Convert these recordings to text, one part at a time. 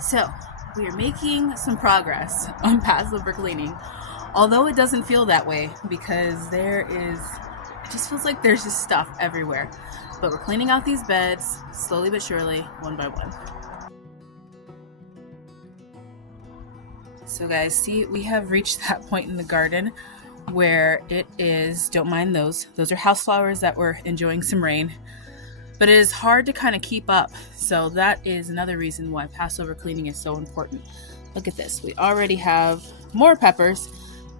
So, we are making some progress on Passover cleaning, although it doesn't feel that way because it just feels like there's just stuff everywhere. But we're cleaning out these beds slowly but surely, one by one. So guys, see, we have reached that point in the garden where it is, don't mind those are house flowers that were enjoying some rain. But it is hard to kind of keep up. So that is another reason why Passover cleaning is so important. Look at this. We already have more peppers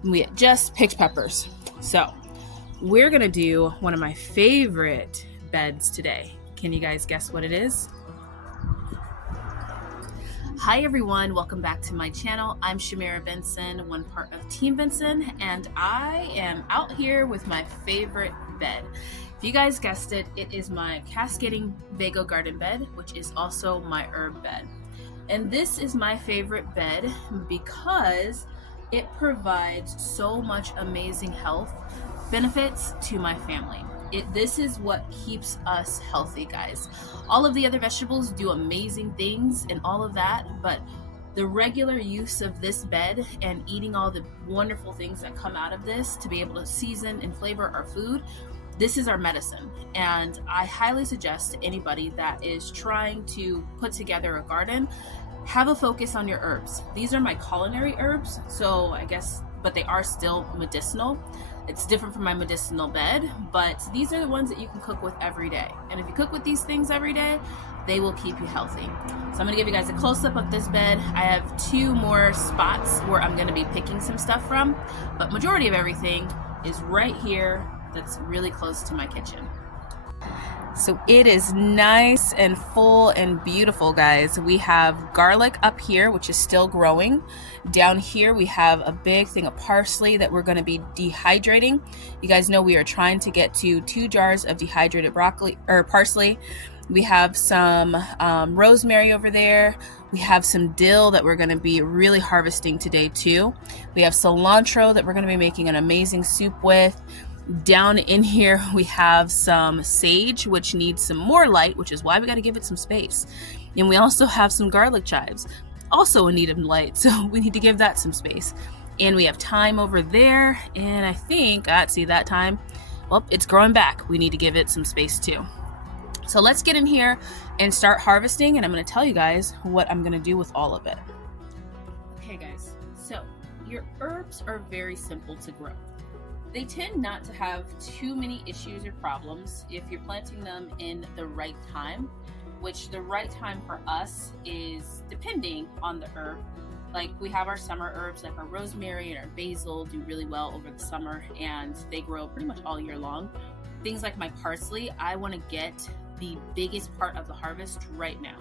and we just picked peppers. So we're going to do one of my favorite beds today. Can you guys guess what it is? Hi everyone, welcome back to my channel. I'm Shamira Benson, one part of Team Benson, and I am out here with my favorite bed. If you guys guessed it, it is my cascading Vago garden bed, which is also my herb bed. And this is my favorite bed because it provides so much amazing health benefits to my family. This is what keeps us healthy, guys. All of the other vegetables do amazing things and all of that, but the regular use of this bed and eating all the wonderful things that come out of this to be able to season and flavor our food, this is our medicine. And I highly suggest to anybody that is trying to put together a garden, have a focus on your herbs. These are my culinary herbs, so I guess, but they are still medicinal. It's different from my medicinal bed, but these are the ones that you can cook with every day. And if you cook with these things every day, they will keep you healthy. So I'm gonna give you guys a close-up of this bed. I have 2 more spots where I'm gonna be picking some stuff from, but majority of everything is right here that's really close to my kitchen. So it is nice and full and beautiful, guys. We have garlic up here, which is still growing. Down here, we have a big thing of parsley that we're going to be dehydrating. You guys know we are trying to get to 2 jars of dehydrated parsley. We have some rosemary over there. We have some dill that we're going to be really harvesting today too. We have cilantro that we're going to be making an amazing soup with. Down in here we have some sage, which needs some more light, which is why we got to give it some space. And we also have some garlic chives, also in need of light, so we need to give that some space. And we have thyme over there, and I think, see that thyme? Well, it's growing back. We need to give it some space too. So let's get in here and start harvesting, and I'm going to tell you guys what I'm going to do with all of it. Okay guys, so your herbs are very simple to grow. They tend not to have too many issues or problems if you're planting them in the right time, which the right time for us is depending on the herb. Like we have our summer herbs, like our rosemary and our basil do really well over the summer and they grow pretty much all year long. Things like my parsley, I want to get the biggest part of the harvest right now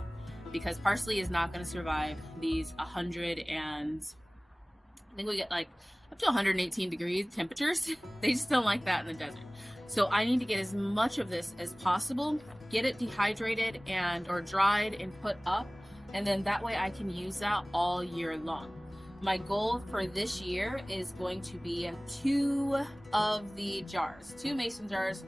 because parsley is not going to survive these 100 and I think we get like up to 118 degrees temperatures. They just don't like that in the desert. So I need to get as much of this as possible, get it dehydrated or dried and put up, and then that way I can use that all year long. My goal for this year is going to be 2 of the jars, 2 mason jars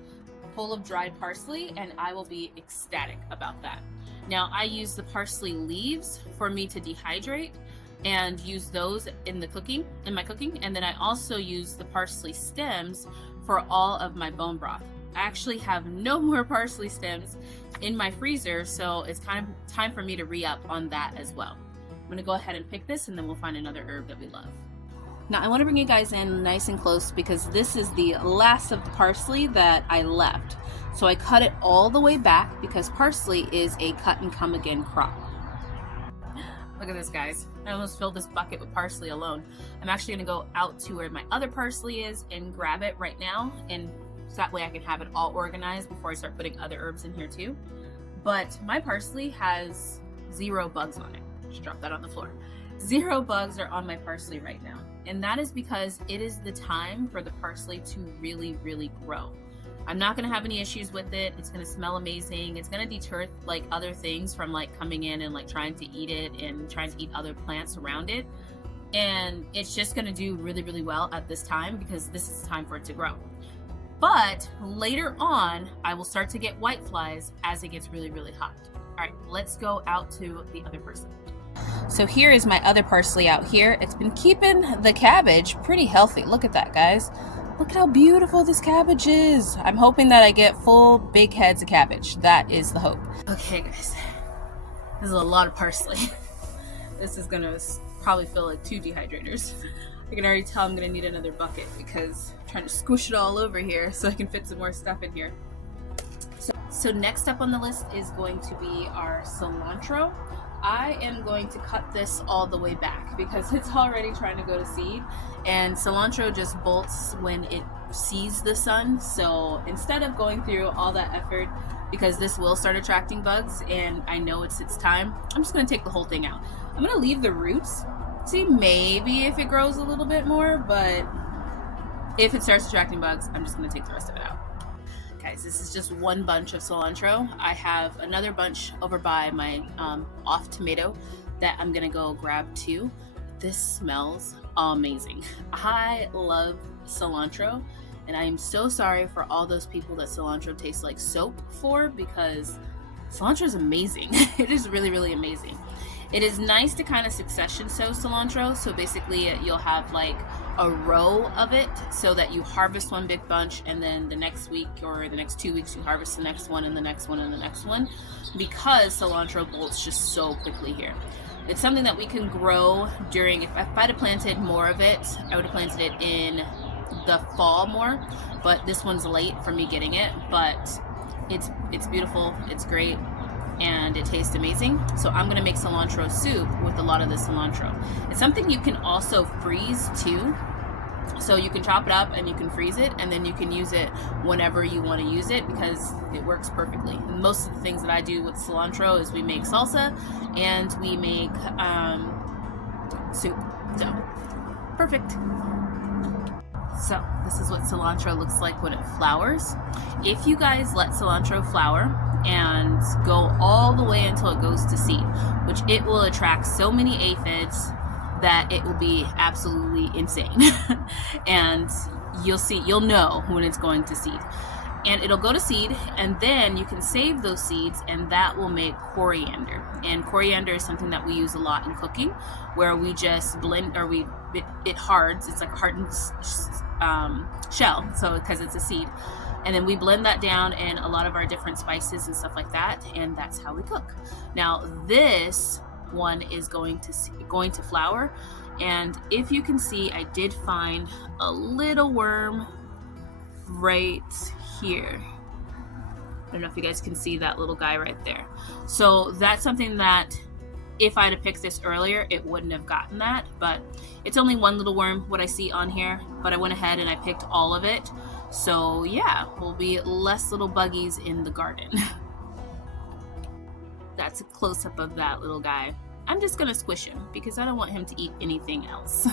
full of dried parsley, and I will be ecstatic about that. Now I use the parsley leaves for me to dehydrate and use those in my cooking, and then I also use the parsley stems for all of my bone broth. I actually have no more parsley stems in my freezer, so it's kind of time for me to re-up on that as well. I'm gonna go ahead and pick this and then we'll find another herb that we love. Now I want to bring you guys in nice and close because this is the last of the parsley that I left. So I cut it all the way back because parsley is a cut and come again crop. Look at this, guys. I almost filled this bucket with parsley alone. I'm actually gonna go out to where my other parsley is and grab it right now, and so that way I can have it all organized before I start putting other herbs in here too. But my parsley has 0 bugs on it. Just drop that on the floor. 0 bugs are on my parsley right now. And that is because it is the time for the parsley to really, really grow. I'm not going to have any issues with it. It's going to smell amazing. It's going to deter like other things from like coming in and like trying to eat it and trying to eat other plants around it. And it's just going to do really, really well at this time because this is the time for it to grow. But later on, I will start to get white flies as it gets really, really hot. All right, let's go out to the other person. So here is my other parsley out here. It's been keeping the cabbage pretty healthy. Look at that, guys. Look at how beautiful this cabbage is. I'm hoping that I get full big heads of cabbage. That is the hope. Okay, guys. This is a lot of parsley. This is gonna probably fill like 2 dehydrators. I can already tell I'm gonna need another bucket because I'm trying to squish it all over here so I can fit some more stuff in here. So next up on the list is going to be our cilantro. I am going to cut this all the way back because it's already trying to go to seed, and cilantro just bolts when it sees the sun. So instead of going through all that effort, because this will start attracting bugs and I know it's time, I'm just going to take the whole thing out. I'm going to leave the roots. See, maybe if it grows a little bit more, but if it starts attracting bugs, I'm just going to take the rest of it out. Guys, this is just one bunch of cilantro. I have another bunch over by my off tomato that I'm gonna go grab too. This smells amazing. I love cilantro, and I am so sorry for all those people that cilantro tastes like soap for, because cilantro is amazing. It is really, really amazing. It is nice to kind of succession sow cilantro. So basically you'll have like a row of it so that you harvest one big bunch, and then the next week or the next 2 weeks you harvest the next one and the next one and the next one, because cilantro bolts just so quickly here. It's something that we can grow during, if I'd have planted more of it, I would have planted it in the fall more, but this one's late for me getting it, but it's beautiful, it's great, and it tastes amazing. So I'm gonna make cilantro soup with a lot of the cilantro. It's something you can also freeze too. So you can chop it up and you can freeze it, and then you can use it whenever you want to use it because it works perfectly. And most of the things that I do with cilantro is we make salsa and we make soup. So perfect. So this is what cilantro looks like when it flowers. If you guys let cilantro flower and go all the way until it goes to seed, which it will attract so many aphids that it will be absolutely insane. And you'll know when it's going to seed. And it'll go to seed, and then you can save those seeds, and that will make coriander. And coriander is something that we use a lot in cooking, where we just blend, or it hards. It's like a hardened shell, so because it's a seed. And then we blend that down in a lot of our different spices and stuff like that, and that's how we cook. Now this one is going to flower, and if you can see, I did find a little worm right here. I don't know if you guys can see that little guy right there. So that's something that if I'd have picked this earlier, it wouldn't have gotten that, but it's only one little worm what I see on here, but I went ahead and I picked all of it. So yeah, will be less little buggies in the garden. That's a close-up of that little guy. I'm just gonna squish him because I don't want him to eat anything else.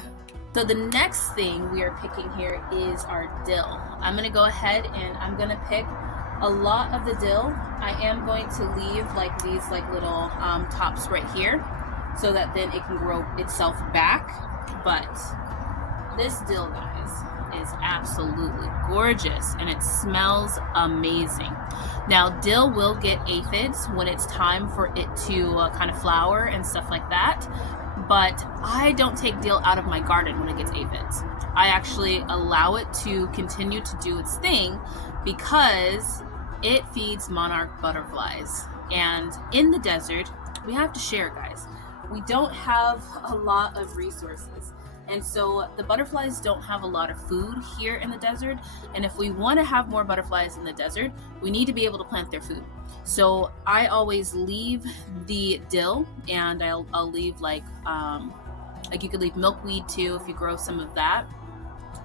So the next thing we are picking here is our dill. I'm gonna go ahead and I'm gonna pick a lot of the dill. I am going to leave like these like little tops right here so that then it can grow itself back. But this dill, guys, is absolutely gorgeous and it smells amazing. Now dill will get aphids when it's time for it to kind of flower and stuff like that, but I don't take dill out of my garden when it gets aphids. I actually allow it to continue to do its thing because it feeds monarch butterflies, and in the desert we have to share, guys. We don't have a lot of resources, and so the butterflies don't have a lot of food here in the desert, and if we want to have more butterflies in the desert, we need to be able to plant their food. So I always leave the dill, and I'll leave like you could leave milkweed too if you grow some of that.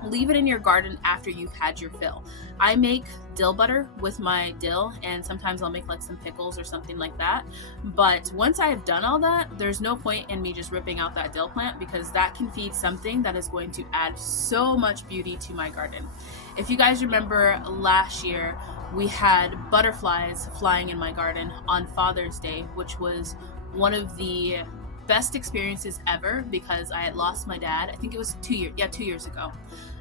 Leave it in your garden after you've had your fill. I make dill butter with my dill, and sometimes I'll make like some pickles or something like that. But once I have done all that, there's no point in me just ripping out that dill plant because that can feed something that is going to add so much beauty to my garden. If you guys remember last year, we had butterflies flying in my garden on Father's Day, which was one of the best experiences ever because I had lost my dad. I think it was 2 years ago.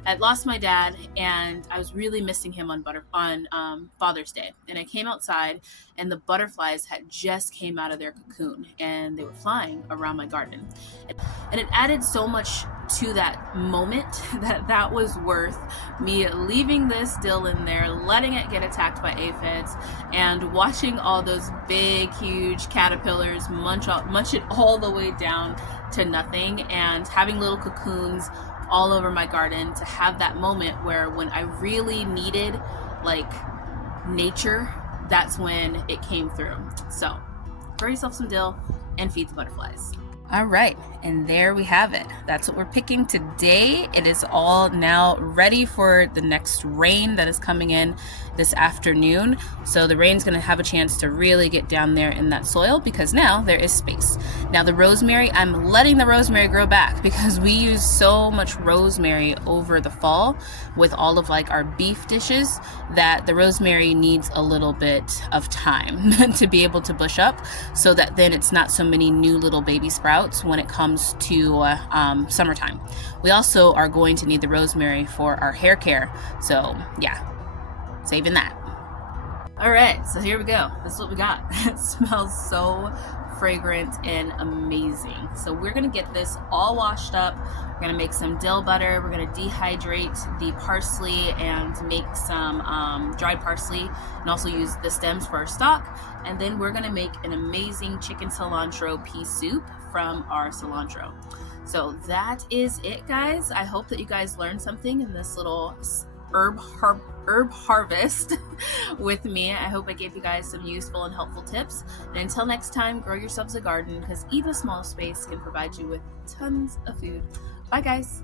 I had lost my dad, and I was really missing him on Father's Day. And I came outside, and the butterflies had just came out of their cocoon, and they were flying around my garden. And it added so much to that moment that was worth me leaving this dill in there, letting it get attacked by aphids, and watching all those big, huge caterpillars munch it all the way down to nothing, and having little cocoons all over my garden to have that moment where when I really needed like nature, that's when it came through. So grow yourself some dill and feed the butterflies. All right, and there we have it. That's what we're picking today. It is all now ready for the next rain that is coming in this afternoon. So the rain's gonna have a chance to really get down there in that soil because now there is space. Now the rosemary, I'm letting the rosemary grow back because we use so much rosemary over the fall with all of like our beef dishes that the rosemary needs a little bit of time to be able to bush up so that then it's not so many new little baby sprouts when it comes to summertime. We also are going to need the rosemary for our hair care. So yeah, saving that. All right, so here we go. This is what we got. It smells so fragrant and amazing. So we're gonna get this all washed up. We're gonna make some dill butter. We're gonna dehydrate the parsley and make some dried parsley, and also use the stems for our stock. And then we're gonna make an amazing chicken cilantro pea soup from our cilantro. So that is it, guys. I hope that you guys learned something in this little herb harvest with me. I hope I gave you guys some useful and helpful tips. And until next time, grow yourselves a garden because even a small space can provide you with tons of food. Bye, guys.